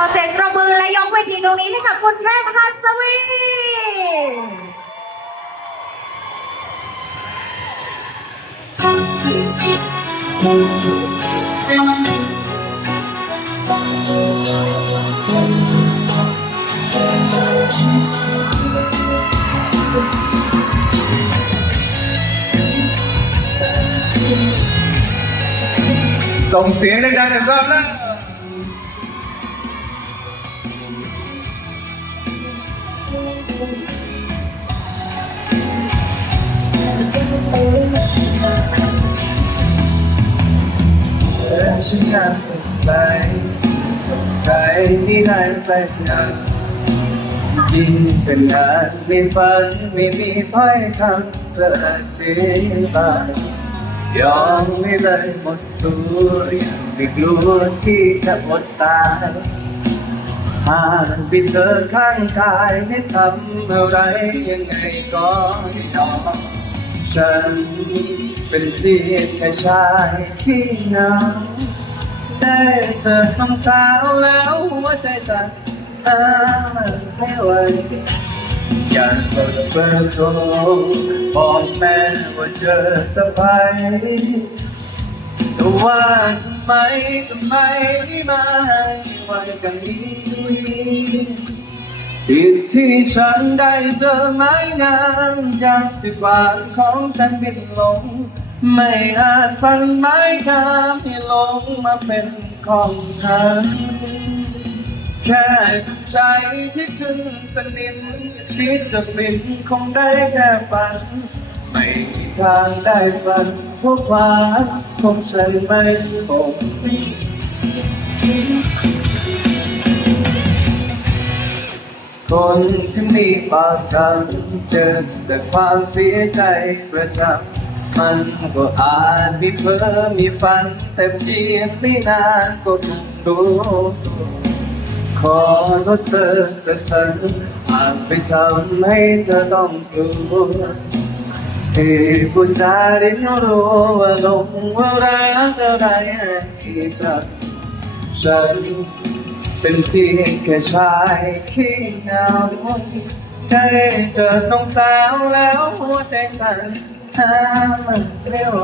อเสียงกระมือและยกเวทีตรงนี้ให้กับคุณแม่พัสวีส่งเสียงดังๆหน่อยครับนะ ฉันจำไปใครที่ให้ไปนานยิ่งเป็นงานในฝันไม่มีถ้อยคำจะอธิบายยอมไม่เลยหมดตัวย่างไม่กลัวที่จะอดตาย หากไปเจอข้างกายให้ทำอะไรยังไงก็ยอมฉันเป็นเพียงแค่ชายที่เหงาได้เจอน้องสาวแล้วหัวใจสั่นอ้าไม่ไหวอยากเปิดเบอร์โทรบอกแม่ว่าเจอสบาย ว่าทำไมทำไมไม่มาให้ไวกันนี้ผิดที่ฉันได้เจอไม้งามจากที่วางของฉันบินลง ไม่อาจพันไม้งามให้ลงมาเป็นของฉัน แค่ใจที่ขึ้นสนิมคิดจะบินคงได้แค่ฝัน ไม่มีทางได้ฝัน พราะความของฉันไม่คงคนที่มีปากกันเจอแต่ความเสียใจประจำมันก็อาจมีเพ้อมีฝัน แต่เพียงไม่นานก็คงรู้ขอโทษเธอสักครั้งหากไปทำให้เธอต้องกลัว ที่พูดจาได้รู้ว่าลงว่ารักอะไรให้เธอฉันเป็นเพียงแค่ชายขี้เหงาได้เจอน้องสาวแล้วหัวใจสั่นหามันเร็ว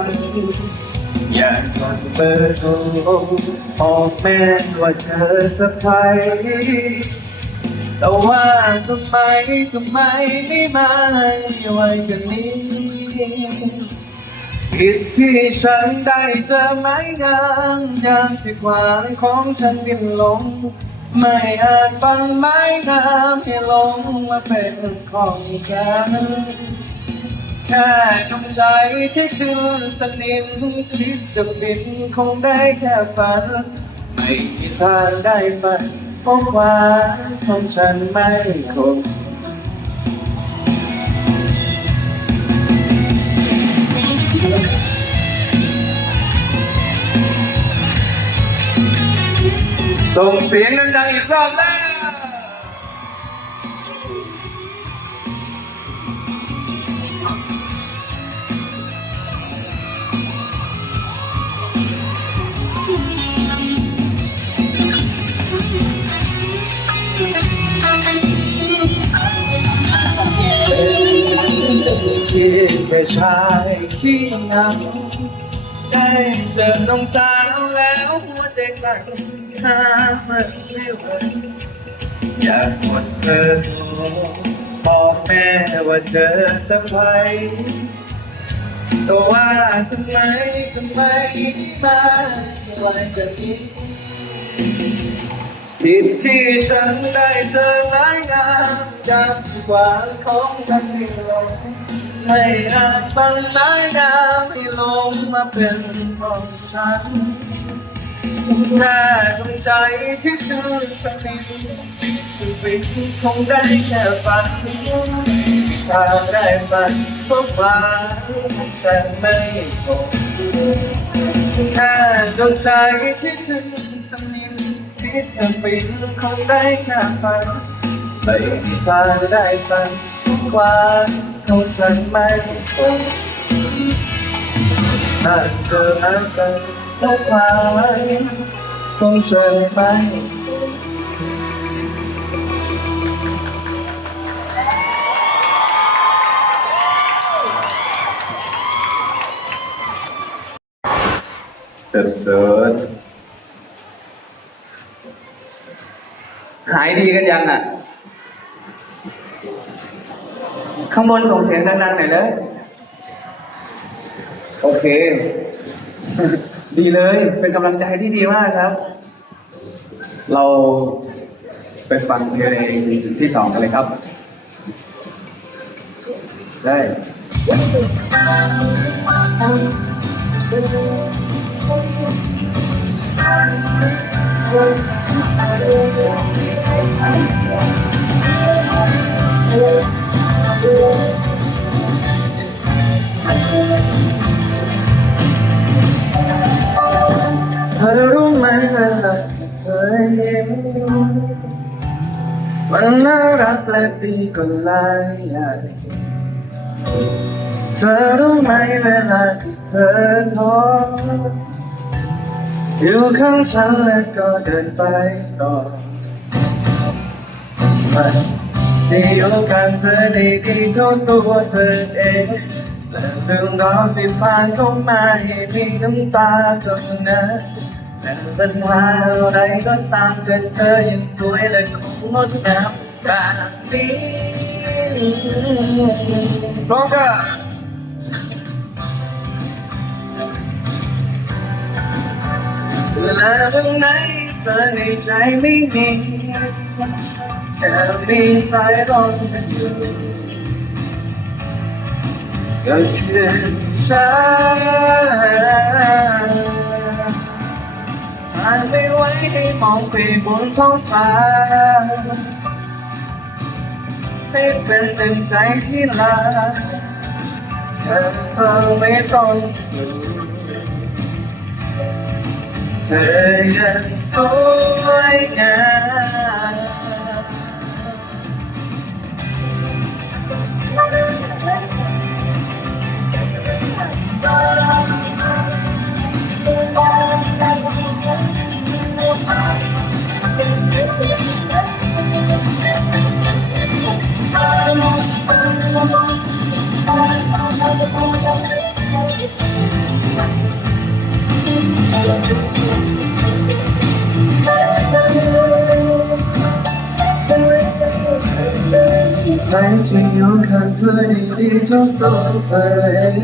อยากกดเบอร์โทรบอกแม่ว่าเธอสะพายแต่ว่าทำไมทำไมไม่มาให้ไวกันนี้ ผิดที่ฉันได้เจอไม้งามยามที่ขวางของฉันดิ้นหลง ไม่อาจบังไม้งามให้ลงมาเป็นของฉันแค่ดวงใจที่ขึ้นสนิมคิดจะบินคงได้แค่ฝัน ไม่มีทางได้ฝันเพราะความของฉันไม่คง ส่งเสียงดังๆอีกรอบแล้วที่เป็นชายขี้เหงาได้เจอน้องสาวแล้วหัวใจสั่น หามันไม่ไหวอยากหมดเธอโทรบอกแม่ว่าเจอสะพายแต่ว่าทำไมทำไมไม่มาไวกว่านี้ผิดที่ฉันได้เจอไม้งามจากที่กวาของฉันไม่ลงไม่อาจบังไม้งามให้ลงมาเป็นของฉัน แค่ดวงใจที่คือสนิทจะเป็นคงได้แค่ฝันถ้าได้ฝันก็ฝันแต่ไม่คงแค่ดวงใจที่ขึ้นสนิมที่จะเปิดคงได้แค่ฝันไม่มีทาได้ฝันความของฉันไม่คงถ้าเจออะไร ทุกฝ่ต้องช่ยไปเสริมสริมหายดีกันยังอะ ข้างบนส่งเสียงดังๆหน่อยเลย โอเค ดีเลยเป็นกำลังใจที่ดีมากครับ เราไปฟังเพลงที่สองกันเลยครับ ได้เธ และดีกว่าหลายอย่าง เธอรู้ไหมเวลาที่เธอท้ออยู่ข้างฉันแล้วก็เดินไปต่อมันที่อยู่กันเธอได้ดีท่าตัวเธอเองและเรื่องราวที่ผ่านเข้ามาให้มีน้ำตาเท่านั้นแต่ปัญหาอะไรก็ตามแต่เธอยังสวยและคงงดงาม แบบนี้พร้อมกันเวลาตรงไหนเธอในใจไม่มีแค่มีสายลมอยู่ก็คือฉันผ่านไม่ไหวให้มองไปบนท้องฟ้า ให้เป็นหนึ่งใจที่ลาแค่เธอไม่ต้องเธอยังสวยงาม ทุกตัวเธอเอง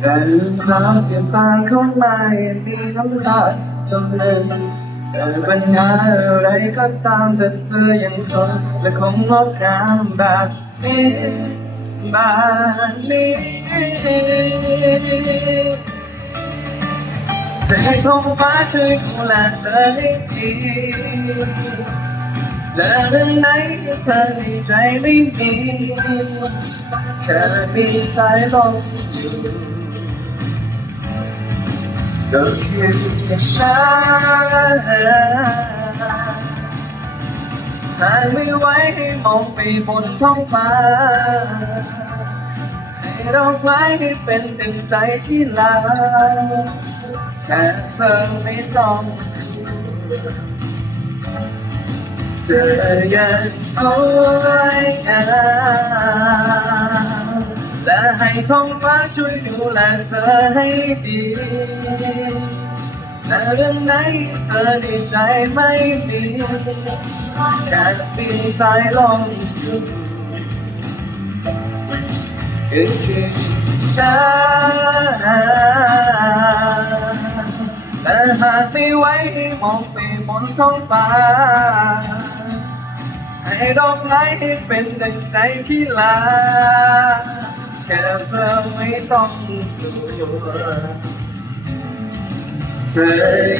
แต่เรื่องราวที่ผ่านเข้ามายังมีน้ำตาจนเลือนแต่ปัญหาอะไรก็ตามแต่เธอยังสดและคงงดงามแบบนี้แบบนี้แต่ให้ท้องฟ้าช่วยดูแลเธอให้ดีและเรื่องไหนที่เธอในใจไม่มี แค่มีสายลมอยู่ก็คือแค่ฉันหายไม่ไหวให้มองไปบนท้องฟ้า ให้ดอกไม้ให้เป็นดึงใจที่ลาแค่เธอไม่ต้อง เธอยังสวยงามและให้ท้องฟ้าช่วยดูแลเธอให้ดีและเรื่องไหนเธอในใจไม่มีแค่มีสายลมอยู่คือฉันแต่หากไม่ไหวให้มองไปบนท้องฟ้า ให้ดอกไม้ให้เป็นดังใจที่ลาแค่เธอไม่ต้องกลัวเธอ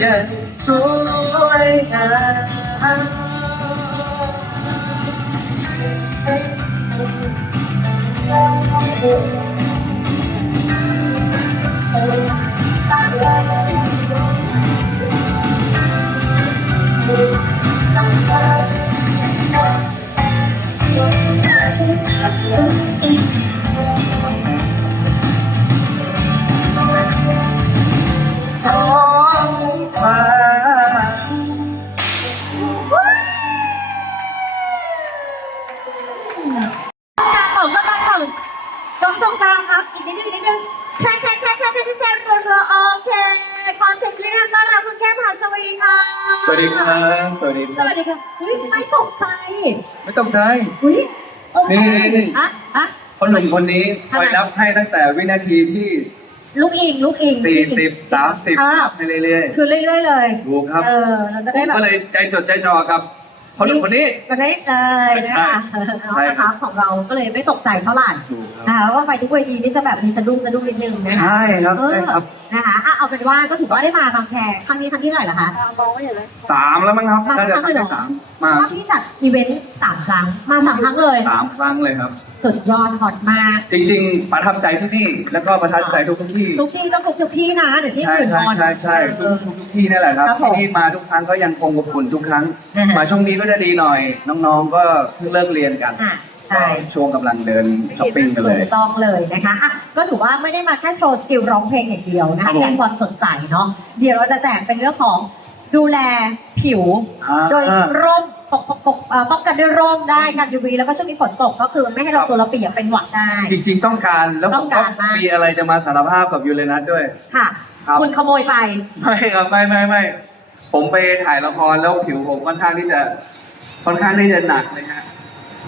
ยังสวยงาม วัสดีค่ะอุ้ยไม่ตกใจไม่ต้องใจอุ้ยโอเคนี่นี่ อะอะ คนหนุ่มคนนี้คทำไมอยนับให้ตั้งแต่วินาทีที่ ลูกอิงลูกอิง40 30อ่านับไปเรื่อยคือเรื่อยๆเลยๆถูกครับเออเราจะผได้มแบบ ก็เลยใจจดใจจ่อกับคนหนุ่มคนนี้วันนี้เลยนะคะเอาใช่นะครัคะบของเราก็เลยไม่ตกใจเท่าไหร่ถูกครับนะคะว่าไปทุกเวทีนี่จะแบบมีสะดุ้งสะดุ้งนิดนึงนะคะใช่ครับเอใช่อครับ นะคะอะเอาเป็นว่าก็ถือว่าได้มาบางแคครั้งนี้ครั้งที่เท่าไหร่ละคะสามแล้วมั้งครับมาน่าจะครั้งครั้งเลยเหรอที่สามเพมาราะว่าพี่จัดอีเวนต์สามครั้งมาสามครั้งเลย สามครั้งเลยครับ สุดยอดฮอตมาก จริง ๆ ประทับใจที่นี่ แล้วก็ประทับใจทุกที่ ทุกที่ต้องทุกทุกที่นะเดี๋ยวที่ใช่อื่นใช่นอน ใช่ใช่เอทุอกทุกที่นี่แหละครับครับผมที่นี่มาทุกครั้งก็ยังคงอบอุ่นทุกครั้ง อ่าม มาช่วงนี้ก็จะดีหน่อย น้องๆก็เพิ่งเลิกเรียนกัน อะ ใช่ก็ช่วงกำลังเดินช้อปปิ้งกันเลถูย กต้องเลยนะคะอะก็ถือว่าไม่ได้มาแค่โชว์สกิลร้องเพลงอย่างเดียวนะครัคะบผม แจกความสดใสเนาะเดี๋ยวเราจะแจกเป็นเรื่องของดูแลผิว อ่า โดยร่มปกปกปกเอ่อป้องกันด้วยร่มได้กัน UV แล้วก็ช่วงนี้ฝนตกก็คือไม่ให้เราตัวเราเปียกเป็นหวัดได้ จริงๆต้องการแล้วผต้อมงก็การมาก มีอะไรจะมาสารภาพกับยูเรนัสด้วย ค่ะ ครับ คุณขโมยไป ไม่ครับไม่ไม่ไม่ผมไปถ่ายละครแล้วผิวผมค่อนข้างที่จะค่อนข้างที่จะหนักเลยฮะ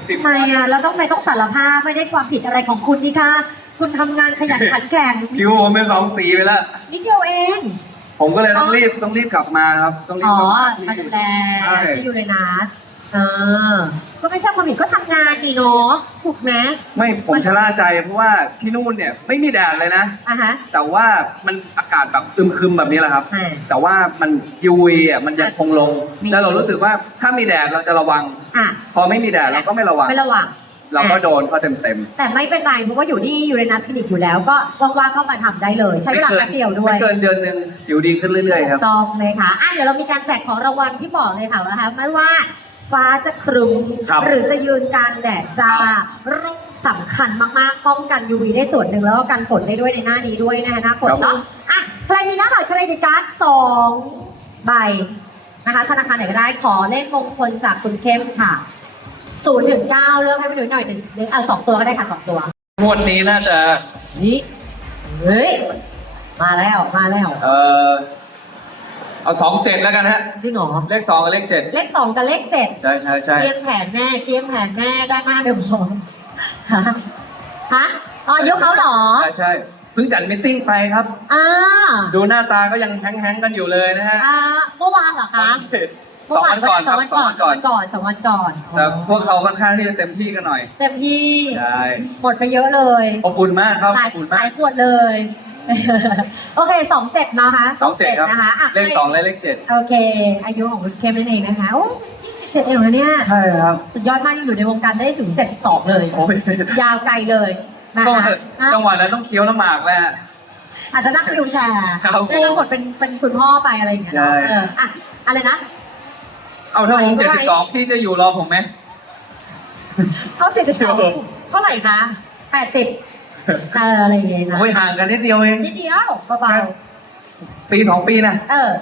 สิบทำไมอะเราต้องไม่ต้องสารภาพไม่ได้ความผิดอะไรของคุณนี่ค่ะ คุณทำงานขยันขันแข็งผิวผมเป็นสองสีไปแล้ว นิดเดียวเอง ผมก็เลยต้องรีบต้องรีบกลับมาครับ ต้องรีบอ๋อกลับมาที่มาดูแลใช่ ที่อยู่ในนัสเออก็ไม่ใช่ความผิดก็ทำงานนี่เนาะถูกไหมไม่ผมชะล่าใจเพราะว่าที่นู่นเนี่ยไม่มีแดดเลยนะ อะฮะ แต่ว่ามันอากาศแบบอึมครึมแบบนี้แหละครับอ่าแต่ว่ามัน UV อะมันยังคงลง มี แล้วเรารู้สึกว่าถ้ามีแดดเราจะระวัง อะพอไม่มีแดดเราก็ไม่ระวัง ไม่ระวัง เราก็โดนเขาเต็มเต็มแต่ไม่เป็นไรเพราะว่าอยู่ที่อยู่ในนัสคลินิกอยู่แล้ว ก็ว่างๆก็มาทำได้เลย ๆใช้เวลาแป๊บเดียวด้วย ไม่เกินเดือนหนึ่งผิวดีขึ้นเรื่อยๆครับต้องเลยค่ะอะ เดี๋ยวเรามีการแจกของรางวัลที่บอกเลยค่ะนะคะไม่ว่า ฟ้าจะครึ้มครับหรือจะยืนกลารแดดจ้าร่มสำคัญมากๆป้องกัน UV ได้ส่วนหนึ่งแล้วก็กันฝนได้ด้วยในหน้านี้ด้วยนะคะหน้าฝนเนาะอะใครมีหน้าบัตรเครดิตการ์ดสองใบนะคะธนาคารไหนก็ได้ขอเลขมงคลจากคุณเข้มค่ะศูนย์ถึงเก้าเลือกให้ไปดูหน่อยหนึ่งหนึ่งเอาสองตัวก็ได้ค่ะสองตัว งวดนี้น่าจะ นี่เฮ้ย มาแล้ว มาแล้ว เออ เอาสองเจ็ดแล้วกันฮะ จริงเหรอเลขสองกับเลขเจ็ดเลขสองกับเลขเจ็ดใช่ใช่ใช่เตรียมแผนแน่เตรียมแผนแน่ด้านหน้าเดี๋ยวบอกฮะฮะอ๋อยกเขาเหรอใช่ใช่เพิ่งจัดมิทติ้งไปครับ อ่าดูหน้าตาก็ยังแฮงๆกันอยู่เลยนะฮะอ่าเมื่อวานเหรอคะสองวันก่อนสคอรังบวันสองก่อวันนก่อนสองวันก่อนสองวันก่อนแต่พวกเขาค่อนข้างที่จะเต็มที่กันหน่อย เต็มที่ใช่หมดไปเยอะเลยอบอุ่นมากครับหลายอบอุ่นหมาลากยขวดเลย โอเคสองเจ็ดนะคะสองเจ็ดครับนะคะะเลขสองและเลขเจ็ดโอเค อายุของคุณเข้มนั่นเองนะคะโอ้ยี่สิบเจ็ดเองเหรอเนี่ยใช่ครับสุดยอดมากยังอยู่ในวงการได้ถึงเจ็ดสิบสองเลยโอ้ยยาวไกลเลยนะต้องคะอะจังหวะนั้นต้องเคี้ยวน้ำหมากแล้วอาจจะนั่งวิวแชร์ครับผมเรื่องบทเป็นเป็นคุณพ่อไปอะไรอย่างเงี้ยใช่เนอะเอออะอะไรนะ เอาถ้าผมไหวเจ็ดสิบสองพี่จะอยู่รอผมไหมเขาเจ็ดสิบสองเดี๋ยวเท่าไหร่คะแปดสิบ เอออะไรอย่างเงี้ยนะโอ้ยห่างกันนิดเดียวเอง นิดเดียวเบาปีสองปีนะๆเออ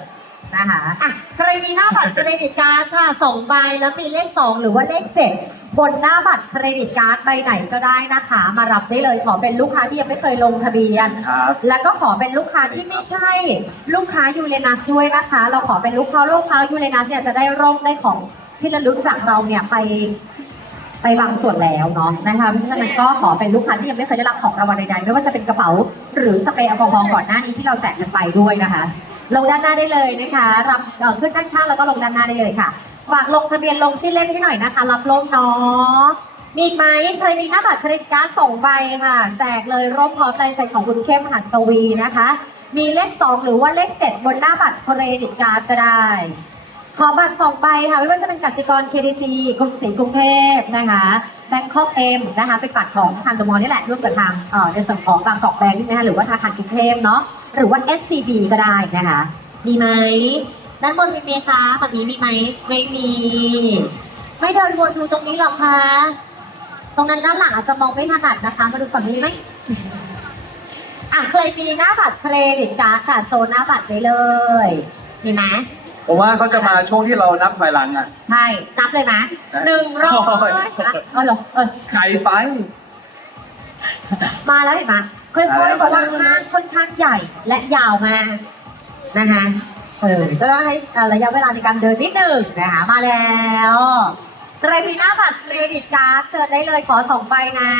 นะคะอะใครมีหน้าบัตรเครดิตการ์ดค่ะสองใบแล้วมีเลขสองหรือว่าเลขเจ็ดบนหน้าบัตรเครดิตการ์ดใบไหนก็ได้นะคะ มารับได้เลยขอเป็นลูกค้าที่ยังไม่เคยลงทะเบียน ครับ แล้วก็ขอเป็นลูกค้าที่ไม่ใช่ ลูกค้ายูเรนัสด้วยนะคะ เราขอเป็นลูกค้าลูกค้ายูเรนัสเนี่ยจะได้ร่มได้ของที่ระลึกจากเราเนี่ยไป ไปบางส่วนแล้วเนาะนะคะเพราะฉะนั้นก็ขอเป็นลูกค้าที่ยังไม่เคยได้รับของรางวัลใดๆไม่ว่าจะเป็นกระเป๋าหรือสเปรย์แอลกอฮอล์ก่อนหน้านี้ที่เราแจกกันไปด้วยนะคะ ลงด้านหน้าได้เลยนะคะรับขึ้นด้านข้างแล้วก็ลงด้านหน้าได้เลยค่ะฝากลงทะเบียนลงชื่อเล่นให้หน่อยนะคะ รับร่มเนาะมีไหมใครมีหน้าบัตรเครดิตการ์ดสองใบค่ะแจกเลยร่มพร้อมลายเซ็นของคุณเข้มหัสวีนะคะ มีเลขสองหรือว่าเลขเจ็ดบนหน้าบัตรเครดิตการ์ดก็ได้ ขอบัตรสองใบค่ะไม่ว่าจะเป็นกสิกร KDC กรุงศรีกรุงเทพนะคะแบงคอกเอ็มนะคะเป็นบัตรของทางดมอลล์นี่แหละร่วมกับทางเอ่อในส่วนของบางกอกแบงค์นะคะหรือว่าธนาคารกรุงเทพเนาะหรือว่า SCB ก็ได้นะคะมีไหมด้านบนมีไหมคะแบบนี้มีไหมไม่มี ไม่เดินวนดูตรงนี้หรอกคะตรงนั้นด้านหลังอาจจะมองไม่ถนัดนะคะ มาดูฝั่งนี้ไหมอะเคยมีหน้าบัตรเครดิตการ์ดค่ะโซนหน้าบัตรไว้เลย มีไหม ผมว่าเขาจะมาช่วงที่เรานับถอยหลังอะ ใช่ นับเลยไหมได้หนึ่งร้อยโอ้ยเออเหรอเออไกลไป มาแล้วเห็นไหมค่อยๆเพราะว่าห้างค่อนข้างใหญ่และยาวมากนะคะเออก็ต้องให้เอ่อระยะเวลาในการเดินนิดหนึ่งนะคะมาแล้วใครมีหน้าบัตรเครดิตการ์ดเชิญได้เลยขอสองใบนะ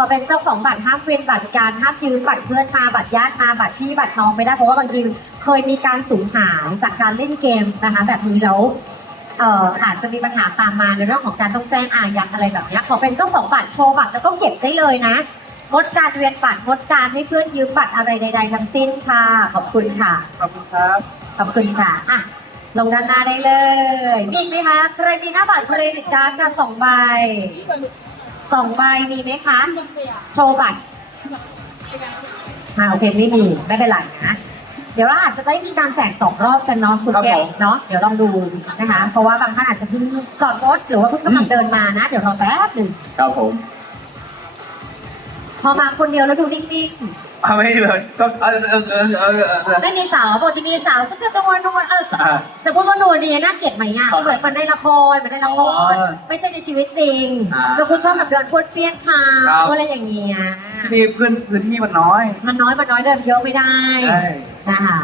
ขอเป็นเจ้าของบัตรห้ามเว้นบัตรการห้ามยืมบัตรเพื่อนมาบัตรญาติมาบัตรพี่บัตรน้องไม่ได้เพราะว่าบางทีเคยมีการสูญหายจากการเล่นเกมนะคะ แบบนี้แล้วเอ่ออาจจะมีปัญหาตามมาในเรื่องของการต้องแจ้งอายัดอะไรแบบเนี้ยขอเป็นเจ้าของบัตรโชว์บัตรแล้วก็เก็บได้เลยนะงดการเวียนบัตรงดการให้เพื่อนยืมบัตรอะไรใด ๆ ทั้งสิ้นค่ะ ขอบคุณค่ะ ขอบคุณครับ ขอบคุณค่ะอะลงด้านหน้าได้เลย มีอีกไหมคะ ใครมีหน้าบัตรเครดิตการ์ดกับสองใบ สองใบมีไหมคะ โชว์บัตรอ่าโอเคไม่มีไม่เป็นไรนะ เดี๋ยวเราอาจจะได้มีการแจกสองรอบกันเนาะคุณครับแก้วผมเนาะเดี๋ยวลองดูนะคะ เพราะว่าบางท่านอาจจะเพิ่งจอดรถหรือว่าเพิ่งกำลังเดินมานะ เดี๋ยวรอแป๊บหนึ่งครับผม พอมาคนเดียวแล้วดูนิ่ง เอาไม่เลยก็เออเออเออเออเออ ไม่มีสาวปกติมีสาวก็จะตัวนวลเอออ่าจะพูดว่าหนูดีน่าเกลียดไหมอะครับเหมือนมันในละครเหมือนในละครอ๋อไม่ใช่ในชีวิตจริงอ่าแล้วคุณชอบแบบเดินพวนเปี้ยนค่ะครับ อะไรอย่างเงี้ยที่นี่พื้นพื้นที่มันน้อยมันน้อยมันน้อยเดินเยอะไม่ได้ใช่นะคะ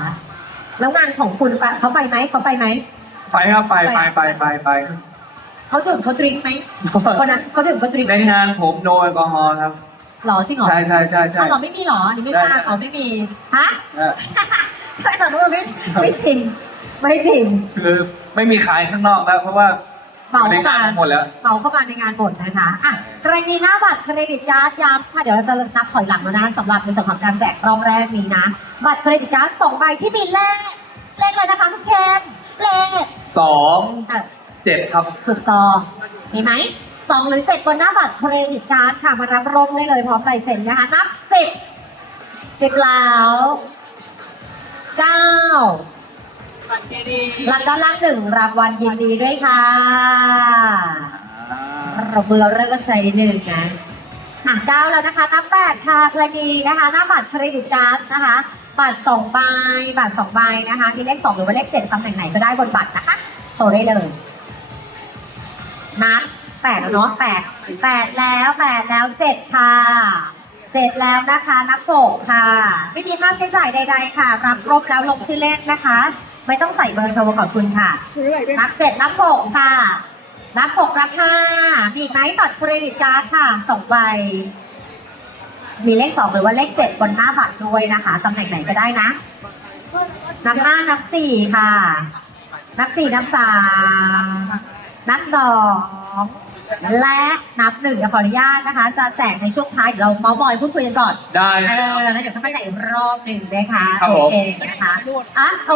แล้วงานของคุณปะเขาไปไหมเขาไปไหมไปครับไปไปไปไปไปเขาดื่มเขาดริงก์ไหมคนนั้นเขาดื่มเขาดริงก์ในงานผมโนแอลกอฮอล์ครับ หรอจริงเหรอใช่ใช่ใช่ใช่ อ้าวเหรอไม่มีเหรออันนี้ไม่ทราบใช่ อ๋อไม่มีฮะเออใช่ตอนนู้นไม่ไม่จริงไม่จริงคือไม่มีขายข้างนอกแล้วเพราะว่าเหมาในเข้างานมาหมดแล้ว เหมาเข้ามาในงานหมดนะคะอะใครมีหน้าบัตรเครดิตการ์ดย้ำค่ะเดี๋ยวเราจะนับถอยหลังแล้วนะสำหรับในส่วนของการแจกรอบแรกนี้นะ บัตรเครดิตการ์ดสองใบที่มีเลขเลขอะไรนะคะทุกแคนเลขสองเอ่อเจ็ดครับถูกต้องมีไหม สองหรือเจ็ดบนหน้าบัตรเครดิตการ์ดค่ะมารับร่มได้เลยพร้อมลายเซ็นนะคะนับสิบสิบแล้วเก้าหลังด้านล่างหนึ่งรางวัลยินดีด้วยค่ะเราเบอร์เริ่มก็ใช้หนึ่งนะอะเก้าแล้วนะคะนับแปดค่ะกรณีนะคะ หน้าบัตรเครดิตการ์ดนะคะบัตรสองใบบัตรสองใบนะคะมีเลขสองหรือว่าเลขเจ็ดตำแหน่งไหนก็ได้บนบัตรนะคะ โชว์ได้เลยนับ แปดแล้วเนาะแปดแปดแล้วแปดแล้วเจ็ดค่ะเจ็ดแล้วนะคะนับหกค่ะ ไม่มีค่าใช้จ่ายใด ๆ ค่ะ รับครบแล้วลงชื่อเล่นนะคะ ไม่ต้องใส่เบอร์โทรขอบคุณค่ะ นับเจ็ดนับหกค่ะ นับหกนับห้ามีอีกไหมบัตรเครดิตการ์ดค่ะสองใบมีเลขสองหรือว่าเลขเจ็ดบนหน้าบัตรด้วยนะคะตำแหน่งไหนก็ได้นะ นับห้านับสี่ค่ะ นับสี่นับสามนับสอง และนับหนึ่งเดี๋ยวขออนุญาตนะคะ จะแจกในช่วงท้ายเดี๋ยวเราเมาส์มอยพูดคุยกันก่อนได้ เออแล้วเดี๋ยวเขามาแจกอีกรอบหนึ่งนะคะครับผม โอเคนะคะอะโอ